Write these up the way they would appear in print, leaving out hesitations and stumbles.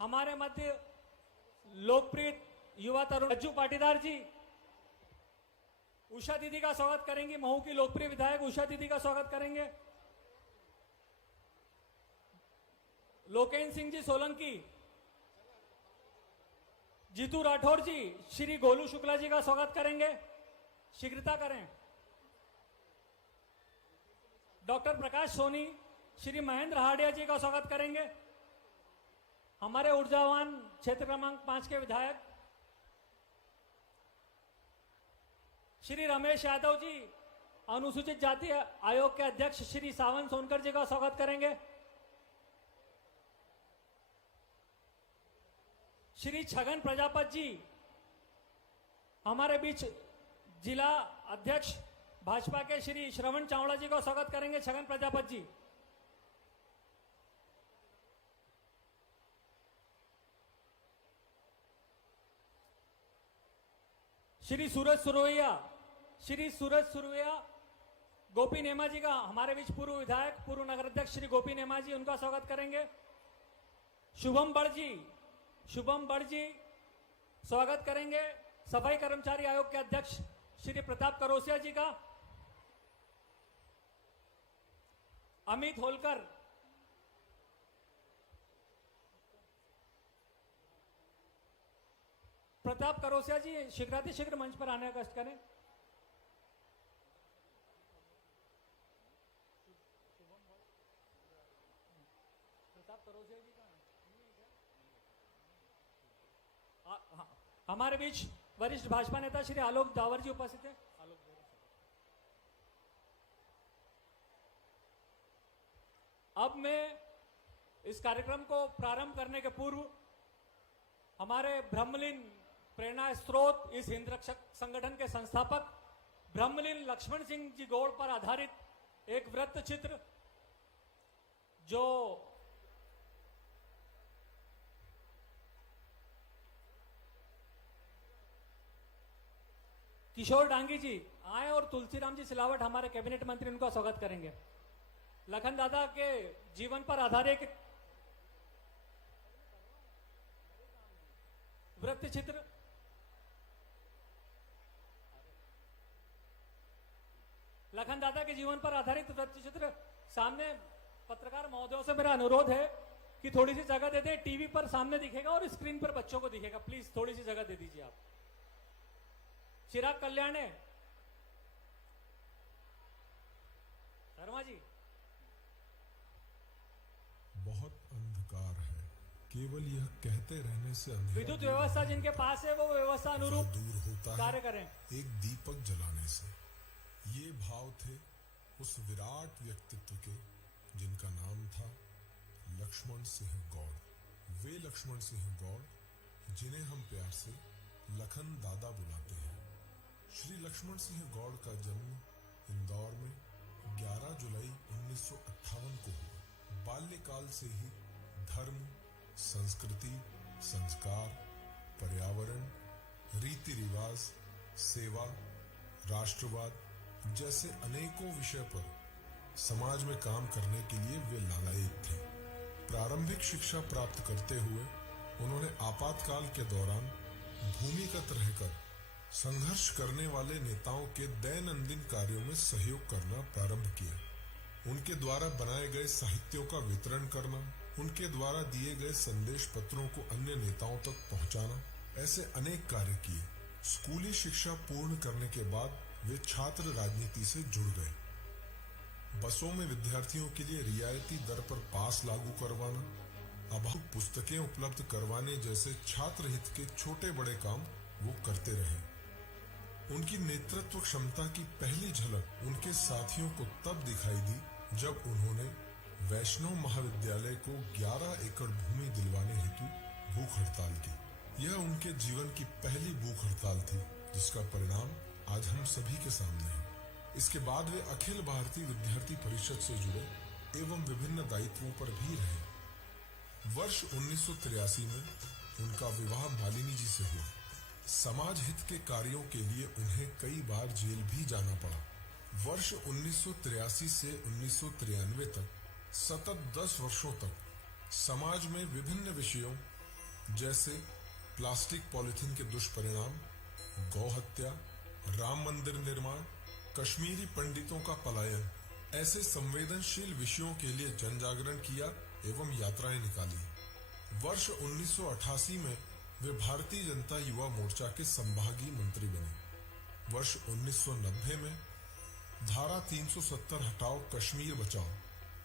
हमारे मध्य लोकप्रिय युवा तरुण रज्जू पाटीदार जी उषा दीदी का स्वागत करेंगे। महू की लोकप्रिय विधायक उषा दीदी का स्वागत करेंगे। लोकेन सिंह जी सोलंकी, जीतू राठौर जी श्री गोलू शुक्ला जी का स्वागत करेंगे। शीघ्रता करें। डॉक्टर प्रकाश सोनी श्री महेंद्र हाडिया जी का स्वागत करेंगे। हमारे ऊर्जावान क्षेत्र क्रमांक 5 के विधायक श्री रमेश यादव जी अनुसूचित जाति आयोग के अध्यक्ष श्री सावन सोनकर जी का स्वागत करेंगे। श्री छगन प्रजापत जी हमारे बीच जिला अध्यक्ष भाजपा के श्री श्रवण चावड़ा जी का स्वागत करेंगे। छगन प्रजापत जी। श्री सूरज सुरवैया गोपी नेमा जी का हमारे बीच पूर्व विधायक पूर्व नगर अध्यक्ष श्री गोपी नेमा जी उनका स्वागत करेंगे। शुभम बड़ जी स्वागत करेंगे सफाई कर्मचारी आयोग के अध्यक्ष श्री प्रताप करोसिया जी का। अमित होलकर प्रताप करोसिया जी शीघ्र मंच पर आने का कष्ट करें। प्रताप करोसिया जी का हमारे बीच वरिष्ठ भाजपा नेता श्री आलोक दावर जी उपस्थित हैं। अब मैं इस कार्यक्रम को प्रारंभ करने के पूर्व हमारे ब्रह्मलीन प्रेरणा स्रोत इस हिंद रक्षक संगठन के संस्थापक ब्रह्मलीन लक्ष्मण सिंह जी गौड़ पर आधारित एक वृत्त चित्र जो किशोर डांगी जी आए और तुलसीराम जी सिलावट हमारे कैबिनेट मंत्री उनका स्वागत करेंगे। लखन दादा के जीवन पर आधारित वृत्त चित्र लखन दादा के जीवन पर आधारित वृत्त चित्र सामने पत्रकार महोदयों से मेरा अनुरोध है कि थोड़ी सी जगह दे दे। टीवी पर सामने दिखेगा और स्क्रीन पर बच्चों को दिखेगा। प्लीज थोड़ी सी जगह दे दीजिए आप। चिराग कल्याणे शर्मा जी। बहुत अंधकार है, केवल यह कहते रहने से अंधेरा विद्युत व्यवस्था जिनके पास है वो व्यवस्था अनुरूप दूर होता कार्य है करें। एक दीपक जलाने से। ये भाव थे उस विराट व्यक्तित्व के जिनका नाम था लक्ष्मण सिंह गौड़। वे लक्ष्मण सिंह गौड़ जिन्हें हम प्यार से लखन दादा बुलाते हैं। श्री लक्ष्मण सिंह गौड़ का जन्म इंदौर में 11 जुलाई 1958 को हुआ। बाल्यकाल से ही धर्म, संस्कृति, संस्कार, पर्यावरण, रीति रिवाज, सेवा, राष्ट्रवाद जैसे अनेकों विषय पर समाज में काम करने के लिए वे लालायित थे। प्रारंभिक शिक्षा प्राप्त करते हुए उन्होंने आपातकाल के दौरान भूमिगत रहकर संघर्ष करने वाले नेताओं के दैनंदिन कार्यों में सहयोग करना प्रारंभ किया। उनके द्वारा बनाए गए साहित्यों का वितरण करना, उनके द्वारा दिए गए संदेश पत्रों को अन्य नेताओं तक पहुंचाना, ऐसे अनेक कार्य किए। स्कूली शिक्षा पूर्ण करने के बाद वे छात्र राजनीति से जुड़ गए। बसों में विद्यार्थियों के लिए रियायती दर पर पास लागू करवाना, अभाव पुस्तकें उपलब्ध करवाने जैसे छात्र हित के छोटे बड़े काम वो करते रहे। उनकी नेतृत्व क्षमता की पहली झलक उनके साथियों को तब दिखाई दी जब उन्होंने वैष्णव महाविद्यालय को 11 एकड़ भूमि दिलवाने हेतु भूख हड़ताल की। यह उनके जीवन की पहली भूख हड़ताल थी जिसका परिणाम आज हम सभी के सामने है। इसके बाद वे अखिल भारतीय विद्यार्थी परिषद से जुड़े एवं विभिन्न दायित्वों पर भी रहे। वर्ष 1983 में उनका विवाह मालिनी जी से हुआ। समाज हित के कार्यों के लिए उन्हें कई बार जेल भी जाना पड़ा। वर्ष 1983 से 1993 तक सतत 10 वर्षों तक समाज में विभिन्न विषयों जैसे प्लास्टिक पॉलिथीन के दुष्परिणाम, गौ हत्या, राम मंदिर निर्माण, कश्मीरी पंडितों का पलायन, ऐसे संवेदनशील विषयों के लिए जन जागरण किया एवं यात्राएं निकाली। वर्ष 1988 में वे भारतीय जनता युवा मोर्चा के संभागीय मंत्री बने। वर्ष 1990 में धारा 370 हटाओ कश्मीर बचाओ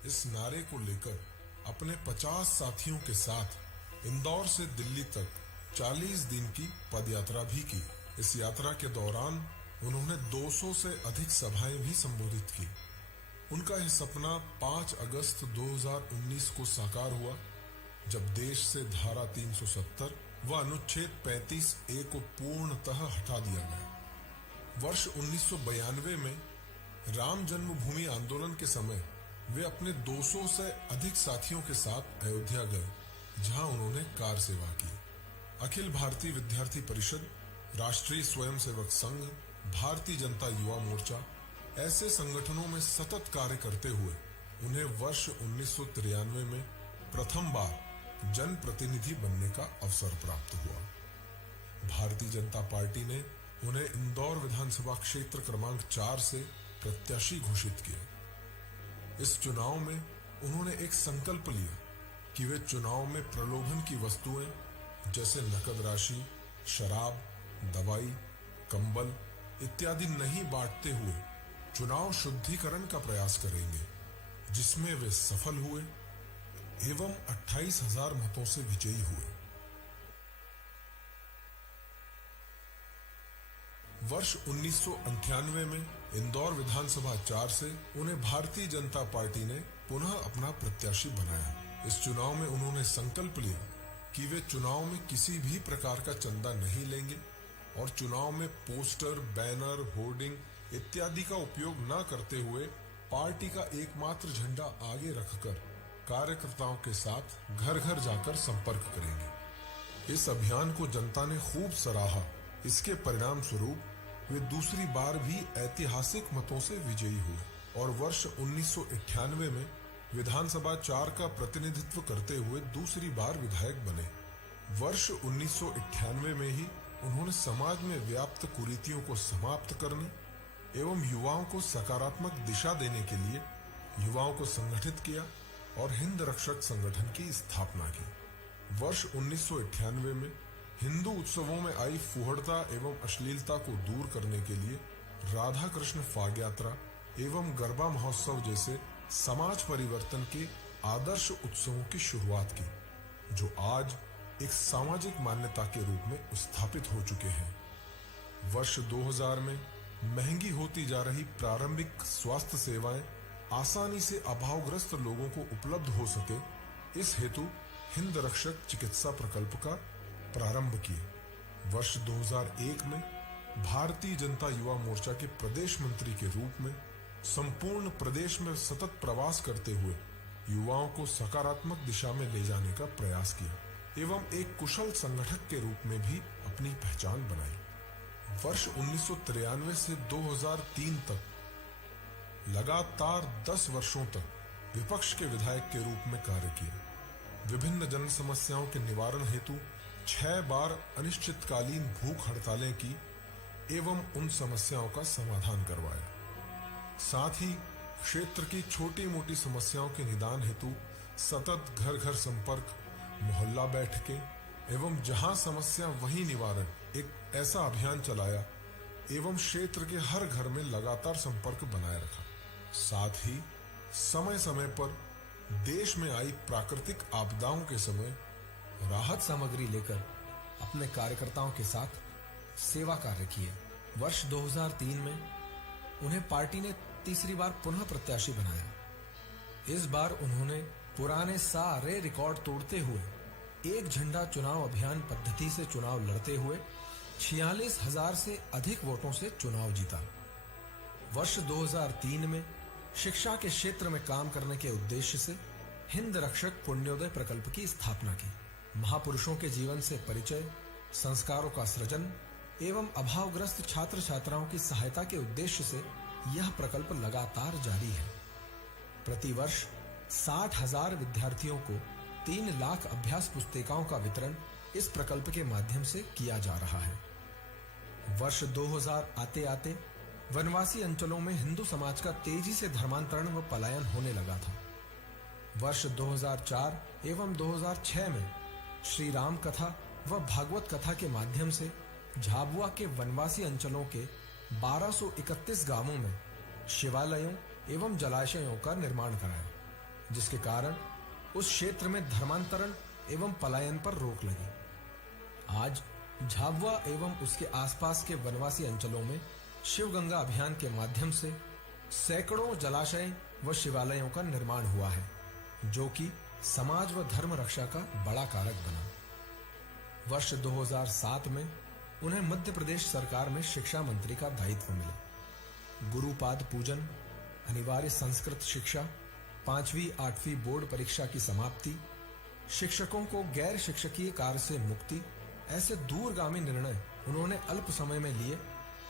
इस नारे को लेकर अपने 50 साथियों के साथ इंदौर से दिल्ली तक 40 दिन की पदयात्रा भी की। इस यात्रा के दौरान उन्होंने 200 से अधिक सभाएं भी संबोधित की। उनका यह सपना 5 अगस्त 2019 को साकार हुआ, जब देश से धारा 370 व अनुच्छेद 35A को पूर्णतः हटा दिया गया। वर्ष 1992 में राम जन्मभूमि आंदोलन के समय वे अपने 200 से अधिक साथियों के साथ अयोध्या गए, जहां उन्होंने कार सेवा की। अखिल भारतीय विद्यार्थी परिषद, राष्ट्रीय स्वयंसेवक संघ, भारतीय जनता युवा मोर्चा ऐसे संगठनों में सतत कार्य करते हुए उन्हें वर्ष 1993 में प्रथम बार जनप्रतिनिधि बनने का अवसर प्राप्त हुआ। भारतीय जनता पार्टी ने उन्हें इंदौर विधानसभा क्षेत्र क्रमांक 4 से प्रत्याशी घोषित किया। इस चुनाव में उन्होंने एक संकल्प लिया कि वे चुनाव में प्रलोभन की वस्तुएं जैसे नकद राशि, शराब, दवाई, कंबल इत्यादि नहीं बांटते हुए चुनाव शुद्धिकरण का प्रयास करेंगे, जिसमें वे सफल हुए एवं 28,000 मतों से विजयी हुए। वर्ष 1998 में इंदौर विधानसभा 4 से उन्हें भारतीय जनता पार्टी ने पुनः अपना प्रत्याशी बनाया। इस चुनाव में उन्होंने संकल्प लिया कि वे चुनाव में किसी भी प्रकार का चंदा नहीं लेंगे और चुनाव में पोस्टर, बैनर, होर्डिंग इत्यादि का उपयोग न करते हुए पार्टी का एकमात्र झंडा आगे रखकर कार्यकर्ताओं के साथ घर घर जाकर संपर्क करेंगे। इस अभियान को जनता ने खूब सराहा। इसके परिणाम स्वरूप वे दूसरी बार भी ऐतिहासिक मतों से विजयी हुए और वर्ष 1998 में विधानसभा 4 का प्रतिनिधित्व करते हुए दूसरी बार विधायक बने। वर्ष 1998 में ही उन्होंने समाज में व्याप्त कुरीतियों को समाप्त करने एवं युवाओं को सकारात्मक दिशा देने के लिए युवाओं को संगठित किया और हिंद रक्षक संगठन की स्थापना की। वर्ष 1998 में हिंदू उत्सवों में आई फुहड़ता एवं अश्लीलता को दूर करने के लिए राधा कृष्ण फाग यात्रा एवं गरबा महोत्सव जैसे समाज परिवर्तन के आदर्श उत्सवों की शुरुआत की, जो आज एक सामाजिक मान्यता के रूप में स्थापित हो चुके हैं। वर्ष 2000 में महंगी होती जा रही प्रारंभिक स्वास्थ्य सेवाएं आसानी से अभावग्रस्त लोगों को उपलब्ध हो सके, इस हेतु हिंद रक्षक चिकित्सा प्रकल्प का प्रारंभ किए। वर्ष 2001 में भारतीय जनता युवा मोर्चा के प्रदेश मंत्री के रूप में संपूर्ण प्रदेश में सतत प्रवास करते हुए युवाओं को सकारात्मक दिशा में ले जाने का प्रयास किया एवं एक कुशल संगठक के रूप में भी अपनी पहचान बनाई। वर्ष 1993 से 2003 तक लगातार 10 वर्षों तक विपक्ष के विधायक के रूप में कार्य किया। विभिन्न जन समस्याओं के निवारण हेतु 6 बार अनिश्चितकालीन भूख हड़तालें की एवं उन समस्याओं का समाधान करवाया। साथ ही क्षेत्र की छोटी मोटी समस्याओं के निदान हेतु सतत घर घर संपर्क, मोहल्ला बैठकें एवं जहां समस्या वहीं निवारण एक ऐसा अभियान चलाया एवं क्षेत्र के हर घर में लगातार संपर्क बनाए रखा। साथ ही समय समय पर देश में आई प्राकृतिक आपदाओं के समय राहत सामग्री लेकर अपने कार्यकर्ताओं के साथ सेवा कार्य किए। वर्ष 2003 में उन्हें पार्टी ने तीसरी बार पुनः प्रत्याशी बनाया। इस बार उन्होंने पुराने सारे रिकॉर्ड तोड़ते हुए एक झंडा चुनाव अभियान पद्धति से चुनाव लड़ते हुए 46,000 से अधिक वोटों से चुनाव जीता। वर्ष 2003 में शिक्षा के क्षेत्र में काम करने के उद्देश्य से हिंद रक्षक पुण्योदय प्रकल्प की स्थापना की। महापुरुषों के जीवन से परिचय, संस्कारों का सृजन एवं अभावग्रस्त छात्र छात्राओं की सहायता के उद्देश्य से यह प्रकल्प लगातार जारी है। प्रतिवर्ष 60,000 विद्यार्थियों को 3 लाख अभ्यास पुस्तिकाओं का वितरण इस प्रकल्प के माध्यम से किया जा रहा है। वर्ष 2000 आते आते वनवासी अंचलों में हिंदू समाज का तेजी से धर्मांतरण व पलायन होने लगा था। वर्ष 2004 एवं 2006 में श्री राम कथा व भागवत कथा के माध्यम से झाबुआ के वनवासी अंचलों के 1231 गांवों में शिवालयों एवं जलाशयों का निर्माण कराया, जिसके कारण उस क्षेत्र में धर्मांतरण एवं पलायन पर रोक लगी। आज झाबुआ एवं उसके आसपास के वनवासी अंचलों में शिवगंगा अभियान के माध्यम से सैकड़ों जलाशय व शिवालयों का निर्माण हुआ है, जो कि समाज व धर्म रक्षा का बड़ा कारक बना। वर्ष 2007 में उन्हें मध्य प्रदेश सरकार में शिक्षा मंत्री का दायित्व मिला। गुरुपाद पूजन, अनिवार्य संस्कृत शिक्षा, 5वीं 8वीं बोर्ड परीक्षा की समाप्ति, शिक्षकों को गैर शिक्षकीय कार्य से मुक्ति, ऐसे दूरगामी निर्णय उन्होंने अल्प समय में लिए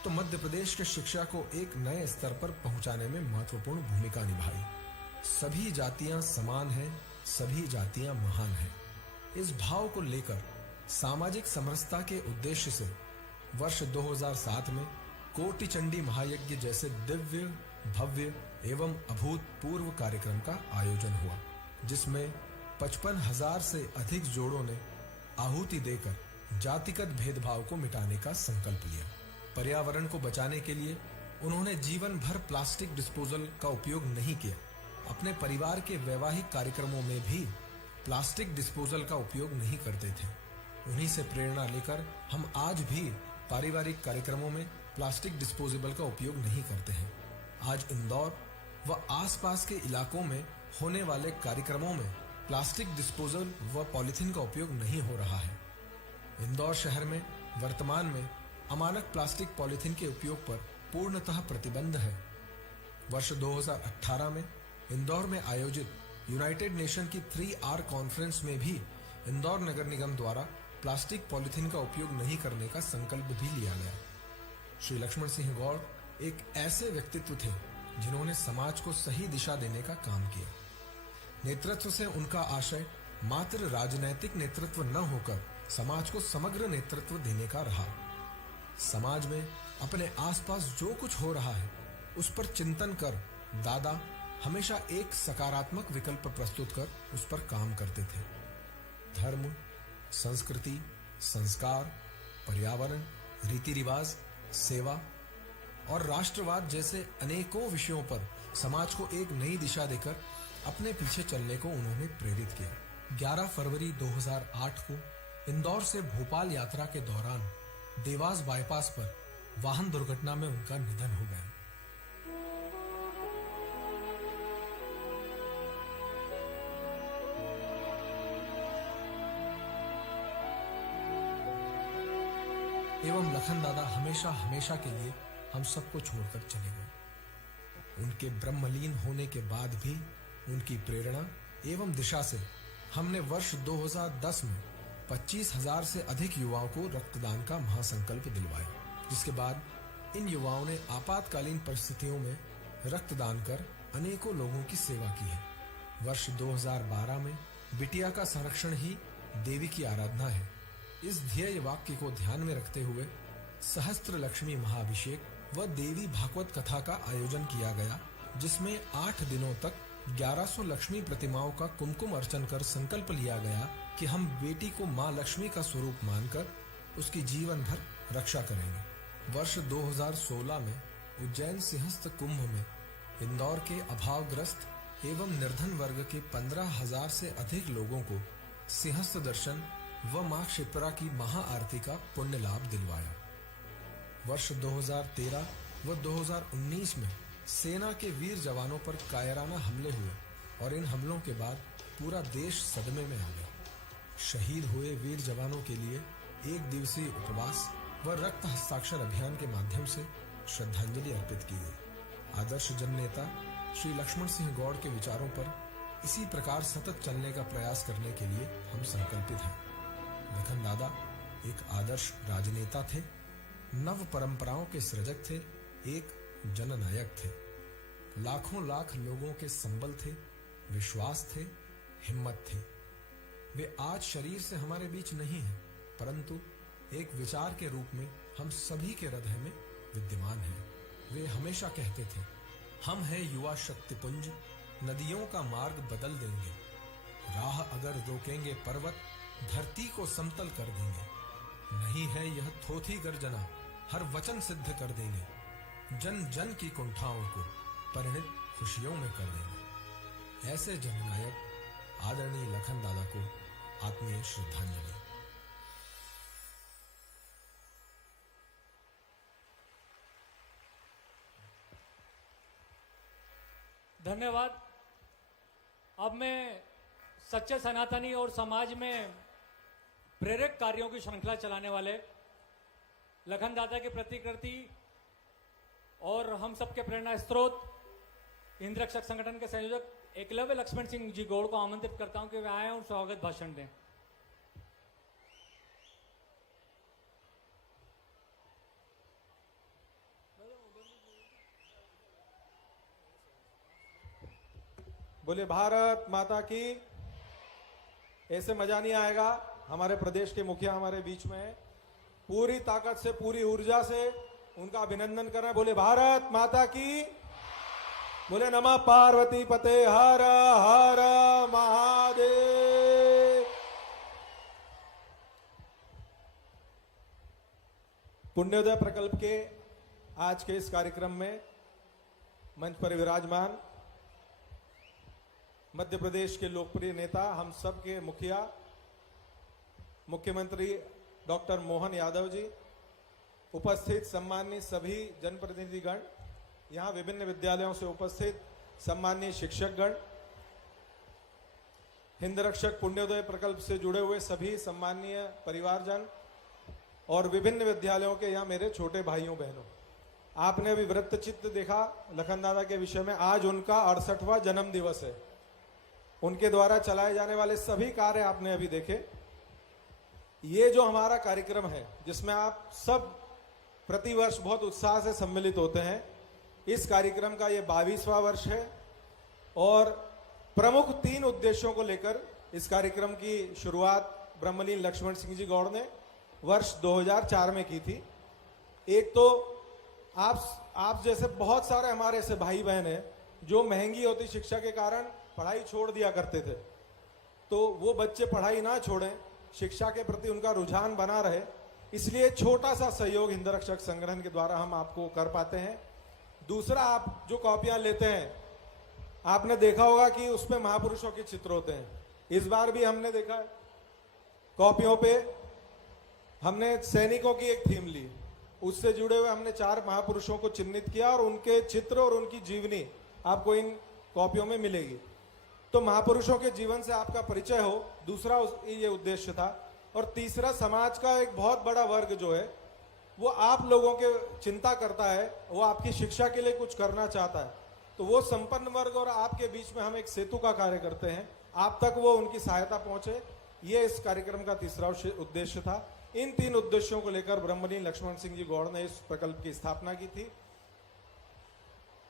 तो मध्य प्रदेश के शिक्षा को एक नए स्तर पर पहुंचाने में महत्वपूर्ण भूमिका निभाई। सभी जातियां समान हैं, सभी जातियां महान हैं। इस भाव को लेकर सामाजिक समरसता के उद्देश्य से वर्ष 2007 में कोटि चंडी महायज्ञ जैसे दिव्य, भव्य एवं अभूतपूर्व कार्यक्रम का आयोजन हुआ, जिसमें 55,000 से अधिक जोड़ों ने आहुति देकर जातिगत भेदभाव को मिटाने का संकल्प लिया। पर्यावरण को बचाने के लिए उन्होंने जीवन भर प्लास्टिक डिस्पोजल का उपयोग नहीं किया। अपने परिवार के वैवाहिक कार्यक्रमों में भी प्लास्टिक डिस्पोजल का उपयोग नहीं करते थे। उन्हीं से प्रेरणा लेकर हम आज भी पारिवारिक कार्यक्रमों में प्लास्टिक डिस्पोजेबल का उपयोग नहीं करते हैं। आज इंदौर व आसपास के इलाकों में होने वाले कार्यक्रमों में प्लास्टिक डिस्पोजल व पॉलिथीन का उपयोग नहीं हो रहा है। इंदौर शहर में वर्तमान में अमानक प्लास्टिक पॉलिथीन के उपयोग पर पूर्णतः प्रतिबंध है। वर्ष 2018 में इंदौर में आयोजित यूनाइटेड नेशन की 3R कॉन्फ्रेंस में भी इंदौर नगर निगम द्वारा प्लास्टिक पॉलिथीन का उपयोग नहीं करने का संकल्प भी लिया गया। श्री लक्ष्मण सिंह गौड़ एक ऐसे व्यक्तित्व थे जिन्होंने समाज को सही दिशा देने का काम किया। नेतृत्व से उनका आशय मात्र राजनैतिक नेतृत्व न होकर समाज को समग्र नेतृत्व देने का रहा। समाज में अपने आसपास जो कुछ हो रहा है उस पर चिंतन कर दादा हमेशा एक सकारात्मक विकल्प प्रस्तुत कर उस पर काम करते थे। धर्म, संस्कृति, संस्कार, पर्यावरण, रीति रिवाज, सेवा और राष्ट्रवाद जैसे अनेकों विषयों पर समाज को एक नई दिशा देकर अपने पीछे चलने को उन्होंने प्रेरित किया। 11 फरवरी 2008 को इंदौर से भोपाल यात्रा के दौरान देवास बाईपास पर वाहन दुर्घटना में उनका निधन हो गया। एवं लखन दादा हमेशा हमेशा के लिए हम सबको छोड़कर चले गए। उनके ब्रह्मलीन होने के बाद भी उनकी प्रेरणा एवं दिशा से हमने वर्ष 2010 में 25,000 से अधिक युवाओं को रक्तदान का महासंकल्प दिलवाया, जिसके बाद इन युवाओं ने आपातकालीन परिस्थितियों में रक्तदान कर अनेकों लोगों की सेवा की है। वर्ष 2012 में बिटिया का संरक्षण ही देवी की आराधना है। इस ध्येय वाक्य को ध्यान में रखते हुए सहस्त्र लक्ष्मी महाअभिषेक व देवी भागवत कथा का आयोजन किया गया, जिसमें 8 दिनों तक 1100 लक्ष्मी प्रतिमाओं का कुमकुम अर्चन कर संकल्प लिया गया कि हम बेटी को मां लक्ष्मी का स्वरूप मानकर उसकी जीवन भर रक्षा करेंगे। वर्ष 2016 में उज्जैन सिंहस्थ कुंभ में इंदौर के अभावग्रस्त एवं निर्धन वर्ग के 15,000 से अधिक लोगों को सिंहस्थ दर्शन व मां क्षिप्रा की महाआरती का पुण्य लाभ दिलवाया। वर्ष 2013 व 2019 में सेना के वीर जवानों पर कायराना हमले हुए और इन हमलों के बाद पूरा देश सदमे में आ गया। शहीद हुए वीर जवानों के लिए 1 दिवसीय उपवास व रक्त हस्ताक्षर अभियान के माध्यम से श्रद्धांजलि अर्पित की गई। आदर्श जननेता श्री लक्ष्मण सिंह गौड़ के विचारों पर इसी प्रकार सतत चलने का प्रयास करने के लिए हम संकल्पित हैं। लखन दादा एक आदर्श राजनेता थे, नव परंपराओं के सृजक थे, एक जननायक थे। लाखों लाख लोगों के संबल थे, विश्वास थे, हिम्मत थे। वे आज शरीर से हमारे बीच नहीं हैं, परंतु एक विचार के रूप में हम सभी के हृदय में विद्यमान है। वे हमेशा कहते थे, हम हैं युवा शक्तिपुंज, नदियों का मार्ग बदल देंगे, राह अगर रोकेंगे पर्वत, धरती को समतल कर देंगे। नहीं है यह थोथी गर्जना, हर वचन सिद्ध कर देंगे, जन जन की कुंठाओं को परिणित खुशियों में कर देंगे। ऐसे जननायक आदरणीय लखन दादा को आत्मीय श्रद्धांजलि। धन्यवाद। अब मैं सच्चे सनातनी और समाज में प्रेरक कार्यों की श्रृंखला चलाने वाले लखन दादा की प्रतिकृति और हम सबके प्रेरणा स्रोत हिंद रक्षक संगठन के संयोजक एकलव्य लक्ष्मण सिंह जी गौड़ को आमंत्रित करता हूं कि वे आए और स्वागत भाषण दें। बोले भारत माता की। ऐसे मजा नहीं आएगा। हमारे प्रदेश के मुखिया हमारे बीच में है, पूरी ताकत से पूरी ऊर्जा से उनका अभिनंदन कर रहे हैं। बोले भारत माता की। बोले नमः पार्वती पते हर हर महादेव। पुण्योदय प्रकल्प के आज के इस कार्यक्रम में मंच पर विराजमान मध्य प्रदेश के लोकप्रिय नेता, हम सब के मुखिया मुख्यमंत्री डॉक्टर मोहन यादव जी, उपस्थित सम्माननीय सभी जनप्रतिनिधिगण, यहाँ विभिन्न विद्यालयों से उपस्थित सम्माननीय शिक्षकगण, हिंद रक्षक पुण्योदय प्रकल्प से जुड़े हुए सभी सम्माननीय परिवारजन और विभिन्न विद्यालयों के यहाँ मेरे छोटे भाइयों बहनों, आपने अभी वृत्तचित्र देखा लखन दादा के विषय में। आज उनका 68वां जन्म दिवस है। उनके द्वारा चलाए जाने वाले सभी कार्य आपने अभी देखे। ये जो हमारा कार्यक्रम है जिसमें आप सब प्रतिवर्ष बहुत उत्साह से सम्मिलित होते हैं, इस कार्यक्रम का ये 22वां वर्ष है और प्रमुख 3 उद्देश्यों को लेकर इस कार्यक्रम की शुरुआत ब्रह्मलीन लक्ष्मण सिंह जी गौड़ ने वर्ष 2004 में की थी। एक तो आप जैसे बहुत सारे हमारे ऐसे भाई बहन हैं जो महंगी होती शिक्षा के कारण पढ़ाई छोड़ दिया करते थे, तो वो बच्चे पढ़ाई ना छोड़ें, शिक्षा के प्रति उनका रुझान बना रहे, इसलिए छोटा सा सहयोग हिंद रक्षक संगठन के द्वारा हम आपको कर पाते हैं। दूसरा, आप जो कॉपियां लेते हैं, आपने देखा होगा कि उसमें महापुरुषों के चित्र होते हैं। इस बार भी हमने देखा है कॉपियों पे हमने सैनिकों की एक थीम ली, उससे जुड़े हुए हमने 4 महापुरुषों को चिन्हित किया और उनके चित्र और उनकी जीवनी आपको इन कॉपियों में मिलेगी। तो महापुरुषों के जीवन से आपका परिचय हो, दूसरा ये उद्देश्य था। और तीसरा, समाज का एक बहुत बड़ा वर्ग जो है वो आप लोगों के चिंता करता है, वो आपकी शिक्षा के लिए कुछ करना चाहता है, तो वो संपन्न वर्ग और आपके बीच में हम एक सेतु का कार्य करते हैं, आप तक वो उनकी सहायता पहुंचे, ये इस कार्यक्रम का तीसरा उद्देश्य था। इन 3 उद्देश्यों को लेकर ब्रह्मलीन लक्ष्मण सिंह जी गौड़ ने इस प्रकल्प की स्थापना की थी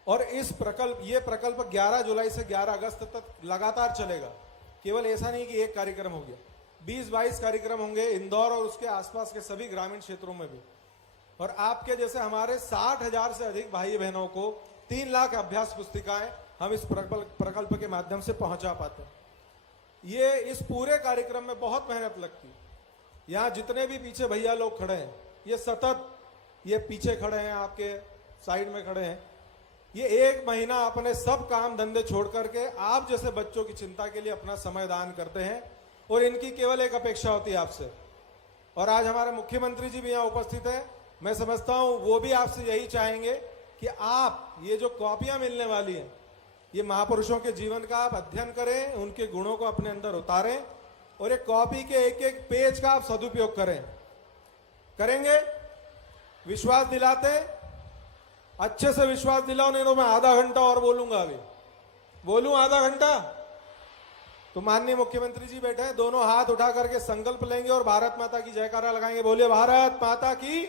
और ये प्रकल्प 11 जुलाई से 11 अगस्त तक लगातार चलेगा। केवल ऐसा नहीं कि एक कार्यक्रम हो गया, 20-22 कार्यक्रम होंगे इंदौर और उसके आसपास के सभी ग्रामीण क्षेत्रों में भी। और आपके जैसे हमारे 60,000 से अधिक भाई बहनों को 3 लाख अभ्यास पुस्तिकाएं हम इस प्रकल्प के माध्यम से पहुंचा पाते हैं। ये इस पूरे कार्यक्रम में बहुत मेहनत लगती है। यहाँ जितने भी पीछे भैया लोग खड़े हैं, ये सतत, ये पीछे खड़े हैं, आपके साइड में खड़े हैं, ये 1 महीना अपने सब काम धंधे छोड़ करके आप जैसे बच्चों की चिंता के लिए अपना समय दान करते हैं और इनकी केवल एक अपेक्षा होती है आपसे। और आज हमारे मुख्यमंत्री जी भी यहाँ उपस्थित है, मैं समझता हूँ वो भी आपसे यही चाहेंगे कि आप ये जो कॉपियां मिलने वाली हैं, ये महापुरुषों के जीवन का आप अध्ययन करें, उनके गुणों को अपने अंदर उतारें और एक कॉपी के एक पेज का आप सदुपयोग करेंगे। विश्वास दिलाते हैं, अच्छे से विश्वास दिलाओ, नहीं तो मैं आधा घंटा और बोलूंगा। अभी बोलूं आधा घंटा तो माननीय मुख्यमंत्री जी बैठे हैं, दोनों हाथ उठा करके संकल्प लेंगे और भारत माता की जयकारा लगाएंगे। बोलिए भारत माता की,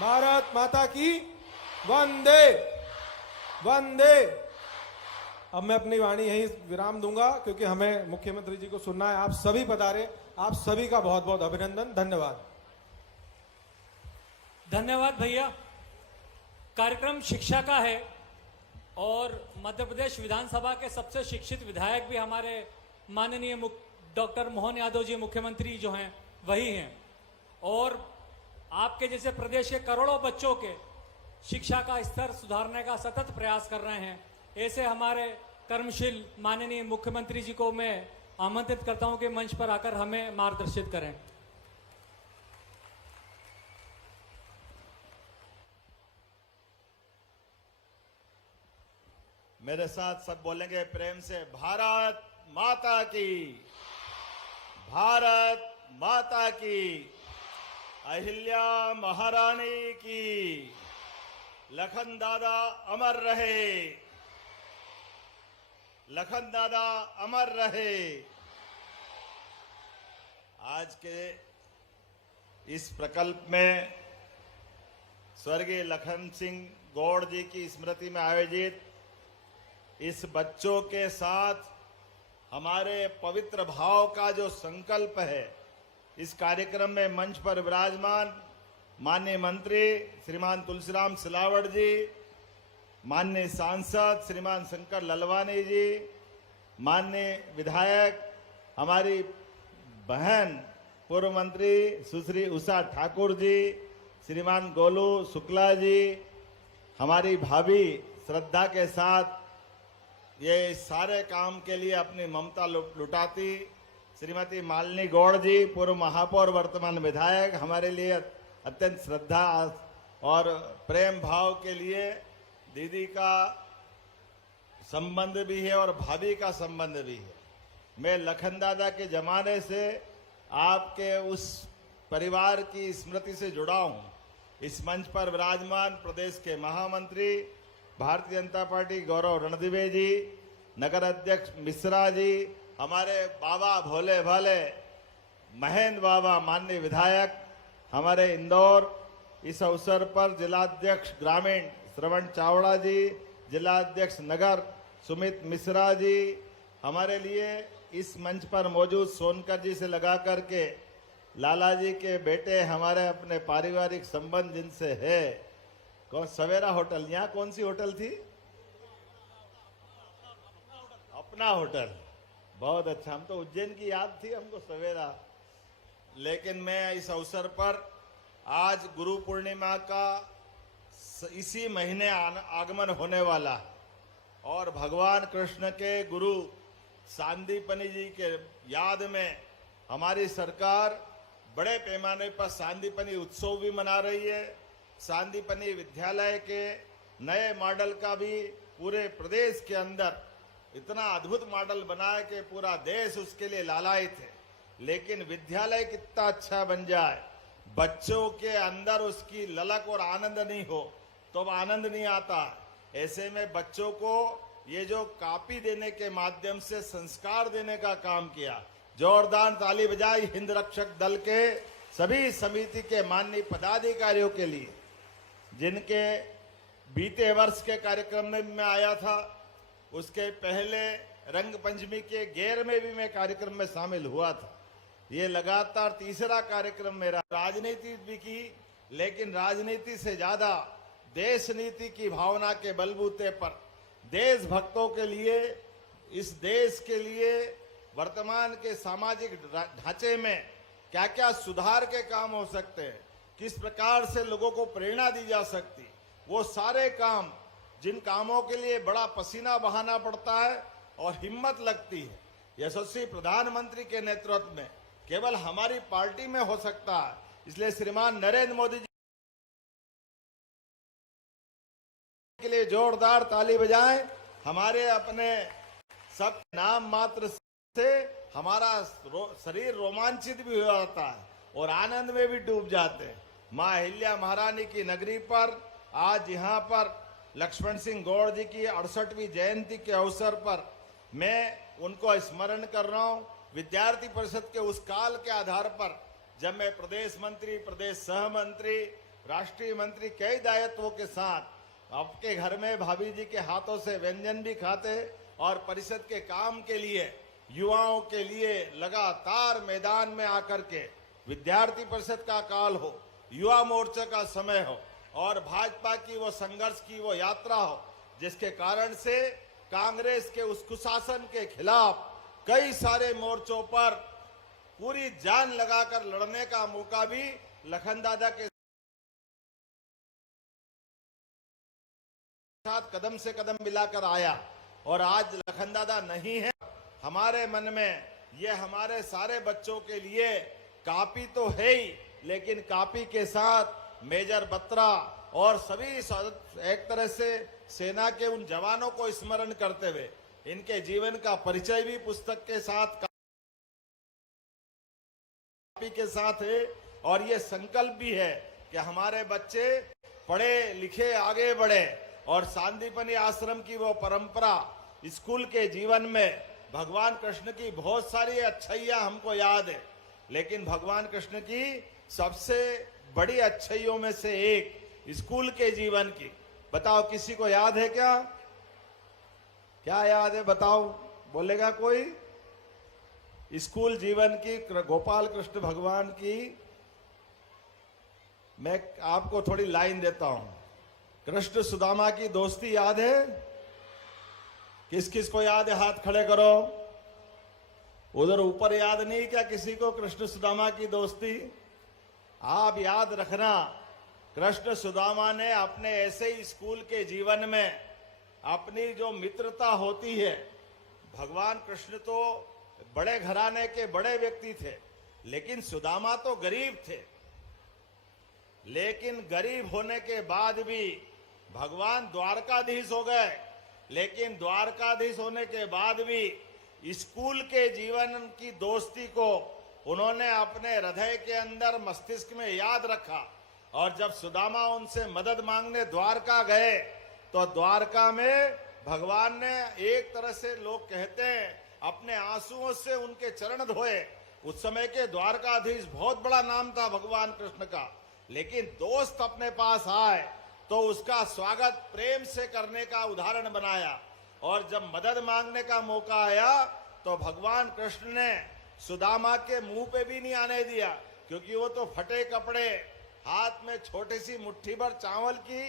भारत माता की, वंदे वंदे। अब मैं अपनी वाणी यहीं विराम दूंगा क्योंकि हमें मुख्यमंत्री जी को सुनना है। आप सभी पधारे, आप सभी का बहुत बहुत अभिनंदन, धन्यवाद। धन्यवाद भैया। कार्यक्रम शिक्षा का है और मध्य प्रदेश विधानसभा के सबसे शिक्षित विधायक भी हमारे माननीय डॉक्टर मोहन यादव जी मुख्यमंत्री जो हैं वही हैं, और आपके जैसे प्रदेश के करोड़ों बच्चों के शिक्षा का स्तर सुधारने का सतत प्रयास कर रहे हैं। ऐसे हमारे कर्मशील माननीय मुख्यमंत्री जी को मैं आमंत्रित करता हूं कि मंच पर आकर हमें मार्गदर्शित करें। मेरे साथ सब बोलेंगे प्रेम से, भारत माता की, भारत माता की, अहिल्या महारानी की, लखन दादा अमर रहे, लखन दादा अमर रहे। आज के इस प्रकल्प में स्वर्गीय लखन सिंह गौड़ जी की स्मृति में आयोजित इस बच्चों के साथ हमारे पवित्र भाव का जो संकल्प है, इस कार्यक्रम में मंच पर विराजमान माननीय मंत्री श्रीमान तुलसीराम सिलावट जी, माननीय सांसद श्रीमान शंकर ललवानी जी, माननीय विधायक हमारी बहन पूर्व मंत्री सुश्री उषा ठाकुर जी, श्रीमान गोलू शुक्ला जी, हमारी भाभी श्रद्धा के साथ ये सारे काम के लिए अपनी ममता लुटाती श्रीमती मालिनी गौड़ जी, पूर्व महापौर वर्तमान विधायक, हमारे लिए अत्यंत श्रद्धा और प्रेम भाव के लिए दीदी का संबंध भी है और भाभी का संबंध भी है। मैं लखन दादा के जमाने से आपके उस परिवार की स्मृति से जुड़ा हूँ। इस मंच पर विराजमान प्रदेश के महामंत्री भारतीय जनता पार्टी गौरव रणदिवे जी, नगर अध्यक्ष मिश्रा जी, हमारे बाबा भोले भाले महेंद्र बाबा माननीय विधायक हमारे इंदौर, इस अवसर पर जिलाध्यक्ष ग्रामीण श्रवण चावड़ा जी, जिलाध्यक्ष नगर सुमित मिश्रा जी, हमारे लिए इस मंच पर मौजूद सोनकर जी से लगा करके लाला जी के बेटे, हमारे अपने पारिवारिक संबंध जिनसे है, कौन सवेरा होटल, यहाँ कौन सी होटल थी? अपना होटल, बहुत अच्छा। हम तो उज्जैन की याद थी हमको सवेरा। लेकिन मैं इस अवसर पर आज गुरु पूर्णिमा का इसी महीने आगमन होने वाला है और भगवान कृष्ण के गुरु सांदीपनि जी के याद में हमारी सरकार बड़े पैमाने पर सांदीपनि उत्सव भी मना रही है। सांदीपनि विद्यालय के नए मॉडल का भी पूरे प्रदेश के अंदर इतना अद्भुत मॉडल बना है कि पूरा देश उसके लिए लालायित है। लेकिन विद्यालय कितना अच्छा बन जाए, बच्चों के अंदर उसकी ललक और आनंद नहीं हो तो अब आनंद नहीं आता। ऐसे में बच्चों को ये जो कॉपी देने के माध्यम से संस्कार देने का काम किया, जोरदार ताली बजाई हिंद रक्षक दल के सभी समिति के माननीय पदाधिकारियों के लिए, जिनके बीते वर्ष के कार्यक्रम में भी मैं आया था, उसके पहले रंग पंचमी के गेर में भी मैं कार्यक्रम में शामिल हुआ था। ये लगातार तीसरा कार्यक्रम मेरा। राजनीति भी की, लेकिन राजनीति से ज्यादा देश नीति की भावना के बलबूते पर देशभक्तों के लिए, इस देश के लिए वर्तमान के सामाजिक ढांचे में क्या क्या सुधार के काम हो सकते हैं, किस प्रकार से लोगों को प्रेरणा दी जा सकती, वो सारे काम, जिन कामों के लिए बड़ा पसीना बहाना पड़ता है और हिम्मत लगती है, यशस्वी प्रधानमंत्री के नेतृत्व में केवल हमारी पार्टी में हो सकता है। इसलिए श्रीमान नरेंद्र मोदी जी के लिए जोरदार ताली बजाएं। हमारे अपने सब नाम मात्र से हमारा शरीर रोमांचित भी हो जाता है और आनंद में भी डूब जाते हैं। मां अहिल्या महारानी की नगरी पर आज यहाँ पर लक्ष्मण सिंह गौड़ जी की 68वीं जयंती के अवसर पर मैं उनको स्मरण कर रहा हूँ। विद्यार्थी परिषद के उस काल के आधार पर जब मैं प्रदेश मंत्री, प्रदेश सह मंत्री, राष्ट्रीय मंत्री कई दायित्वों के साथ आपके घर में भाभी जी के हाथों से व्यंजन भी खाते और परिषद के काम के लिए युवाओं के लिए लगातार मैदान में आकर के विद्यार्थी परिषद का काल हो, युवा मोर्चा का समय हो और भाजपा की वो संघर्ष की वो यात्रा हो, जिसके कारण से कांग्रेस के उस कुशासन के खिलाफ कई सारे मोर्चों पर पूरी जान लगाकर लड़ने का मौका भी लखन दादा के साथ कदम से कदम मिलाकर आया। और आज लखन दादा नहीं है हमारे मन में, ये हमारे सारे बच्चों के लिए कापी तो है ही, लेकिन कापी के साथ मेजर बत्रा और सभी एक तरह से सेना के उन जवानों को स्मरण करते हुए इनके जीवन का परिचय भी पुस्तक के साथ कापी के साथ है। और ये संकल्प भी है कि हमारे बच्चे पढ़े लिखे आगे बढ़े और सांदीपनी आश्रम की वो परंपरा स्कूल के जीवन में भगवान कृष्ण की बहुत सारी अच्छाइयां हमको याद है, लेकिन भगवान कृष्ण की सबसे बड़ी अच्छाइयों में से एक स्कूल के जीवन की, बताओ किसी को याद है क्या? क्या याद है बताओ, बोलेगा कोई? स्कूल जीवन की गोपाल कृष्ण भगवान की मैं आपको थोड़ी लाइन देता हूं। कृष्ण सुदामा की दोस्ती याद है? किस किस को याद है? हाथ खड़े करो। उधर ऊपर याद नहीं क्या किसी को कृष्ण सुदामा की दोस्ती? आप याद रखना, कृष्ण सुदामा ने अपने ऐसे ही स्कूल के जीवन में अपनी जो मित्रता होती है, भगवान कृष्ण तो बड़े घराने के बड़े व्यक्ति थे, लेकिन सुदामा तो गरीब थे। लेकिन गरीब होने के बाद भी भगवान द्वारकाधीश हो गए, लेकिन द्वारकाधीश होने के बाद भी स्कूल के जीवन की दोस्ती को उन्होंने अपने हृदय के अंदर मस्तिष्क में याद रखा। और जब सुदामा उनसे मदद मांगने द्वारका गए तो द्वारका में भगवान ने एक तरह से लोग कहते हैं अपने आंसुओं से उनके चरण धोए। उस समय के द्वारकाधीश बहुत बड़ा नाम था भगवान कृष्ण का, लेकिन दोस्त अपने पास आए तो उसका स्वागत प्रेम से करने का उदाहरण बनाया। और जब मदद मांगने का मौका आया तो भगवान कृष्ण ने सुदामा के मुंह पे भी नहीं आने दिया, क्योंकि वो तो फटे कपड़े, हाथ में छोटी सी मुट्ठी भर चावल की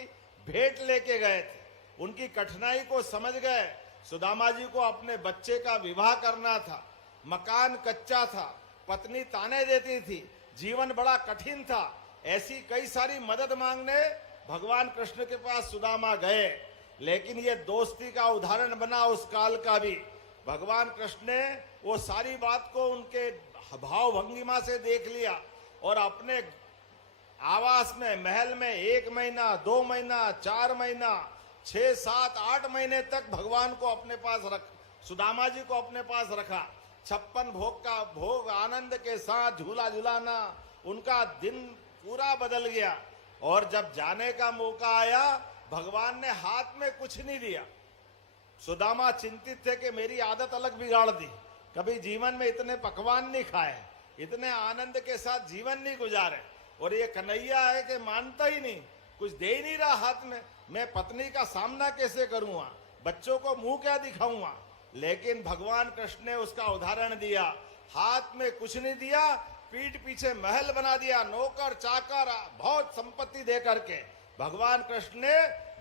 भेंट लेके गए थे। उनकी कठिनाई को समझ गए। सुदामा जी को अपने बच्चे का विवाह करना था, मकान कच्चा था, पत्नी ताने देती थी, जीवन बड़ा कठिन था। ऐसी कई सारी मदद मांगने भगवान कृष्ण के पास सुदामा गए, लेकिन ये दोस्ती का उदाहरण बना उस काल का भी। भगवान कृष्ण ने वो सारी बात को उनके भाव भंगिमा से देख लिया और अपने आवास में, महल में 1 महीना, 2 महीना, 4 महीना, 6, 7, 8 महीने तक भगवान को अपने पास सुदामा जी को अपने पास रखा। 56 भोग का भोग आनंद के साथ झूला झुलाना, उनका दिन पूरा बदल गया। और जब जाने का मौका आया, भगवान ने हाथ में कुछ नहीं दिया। सुदामा चिंतित थे कि मेरी आदत अलग बिगाड़ दी, कभी जीवन में इतने पकवान नहीं खाए, इतने आनंद के साथ जीवन नहीं गुजारे। और ये कन्हैया है कि मानता ही नहीं, कुछ दे ही नहीं रहा हाथ में। मैं पत्नी का सामना कैसे करूंगा, बच्चों को मुंह क्या दिखाऊंगा? लेकिन भगवान कृष्ण ने उसका उदाहरण दिया। हाथ में कुछ नहीं दिया, पीठ पीछे महल बना दिया, नौकर चाकर बहुत संपत्ति दे करके। भगवान कृष्ण ने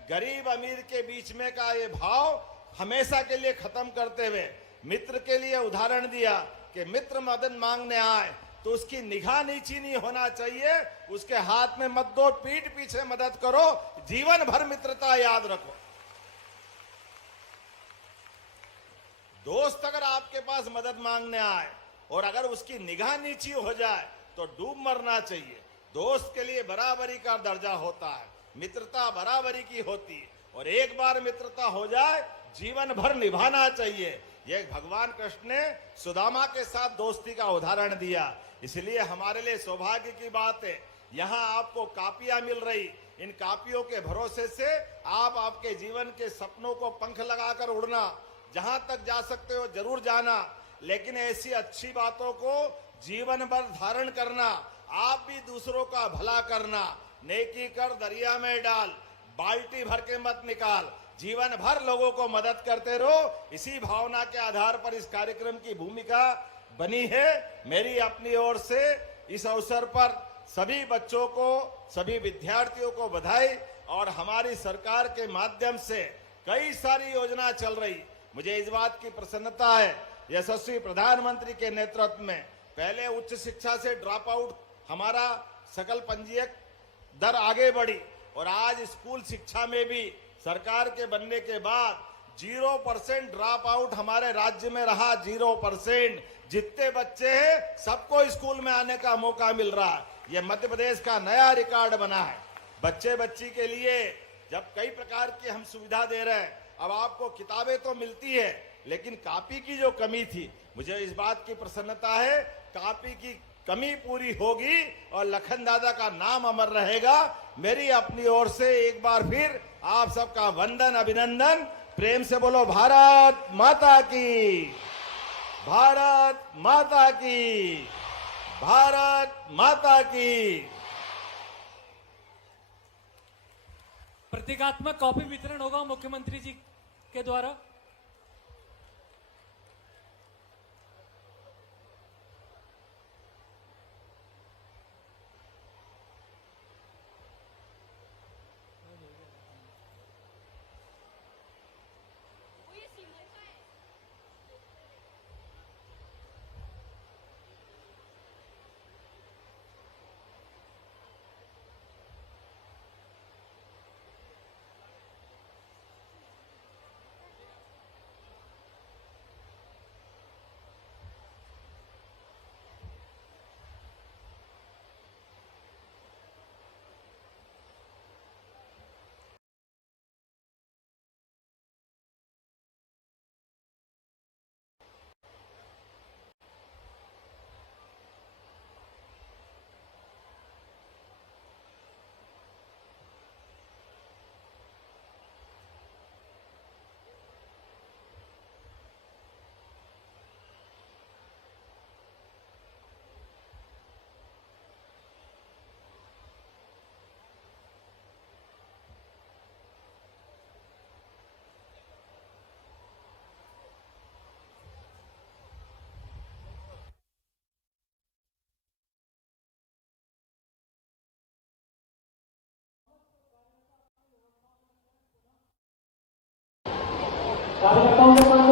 गरीब अमीर के बीच में का ये भाव हमेशा के लिए खत्म करते हुए मित्र के लिए उदाहरण दिया कि मित्र मदद मांगने आए तो उसकी निगाह नीची नहीं होना चाहिए, उसके हाथ में मत दो, पीठ पीछे मदद करो, जीवन भर मित्रता याद रखो। दोस्त अगर आपके पास मदद मांगने आए और अगर उसकी निगाह नीची हो जाए तो डूब मरना चाहिए। दोस्त के लिए बराबरी का दर्जा होता है, मित्रता बराबरी की होती है, और एक बार मित्रता हो जाए जीवन भर निभाना चाहिए। यह भगवान कृष्ण ने सुदामा के साथ दोस्ती का उदाहरण दिया। इसलिए हमारे लिए सौभाग्य की बात है, यहाँ आपको कापियां मिल रही। इन कापियों के भरोसे से आप आपके जीवन के सपनों को पंख लगाकर उड़ना, जहां तक जा सकते हो जरूर जाना, लेकिन ऐसी अच्छी बातों को जीवन भर धारण करना, आप भी दूसरों का भला करना। नेकी कर दरिया में डाल, बाल्टी भर के मत निकाल। जीवन भर लोगों को मदद करते रहो, इसी भावना के आधार पर इस कार्यक्रम की भूमिका बनी है। मेरी अपनी ओर से इस अवसर पर सभी बच्चों को, सभी विद्यार्थियों को बधाई। और हमारी सरकार के माध्यम से कई सारी योजना चल रही, मुझे इस बात की प्रसन्नता है, यशस्वी प्रधानमंत्री के नेतृत्व में पहले उच्च शिक्षा से ड्रॉप आउट हमारा सकल पंजीयक दर आगे बढ़ी और आज स्कूल शिक्षा में भी सरकार के बनने के बाद 0% ड्रॉप आउट हमारे राज्य में रहा। 0%। जितने बच्चे हैं सबको स्कूल में आने का मौका मिल रहा है। यह मध्य प्रदेश का नया रिकॉर्ड बना है। बच्चे बच्ची के लिए जब कई प्रकार की हम सुविधा दे रहे हैं, अब आपको किताबें तो मिलती है लेकिन कॉपी की जो कमी थी, मुझे इस बात की प्रसन्नता है, कॉपी की कमी पूरी होगी और लखन दादा का नाम अमर रहेगा। मेरी अपनी ओर से एक बार फिर आप सबका वंदन, अभिनंदन। प्रेम से बोलो भारत माता की, भारत माता की, भारत माता की। प्रतीकात्मक कॉपी वितरण होगा मुख्यमंत्री जी के द्वारा। कार्यकर्ताओं के साथ